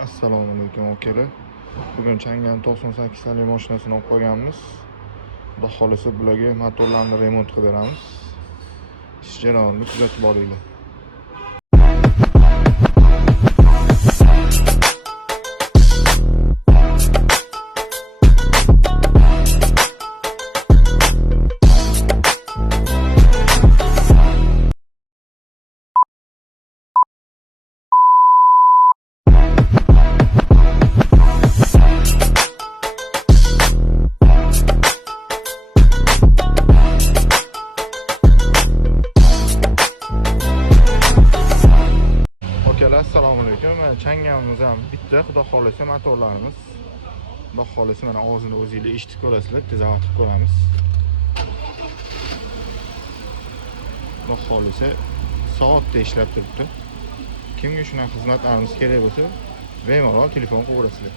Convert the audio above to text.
Assalomu alaykum akalar. Bugun Chang'an 98 talik mashinasini olib qo'yganmiz. Xudo xolisa bularga motorlarni remont qilib beramiz. Ish jarayonini kuzatib boringlar. Assalomu alaykum. Chang'amiz ham bitta, xudo xolisa motorlarimiz. Xudo xolisa mana ovozini o'zingizlar eshitib ko'rasizlar, tezroq ko'ramiz. Xudo xolisa soatda ishlab turibdi. Kimga shunaqa xizmatlarimiz kerak bo'lsa, bemalol telefon qilaverasizlar.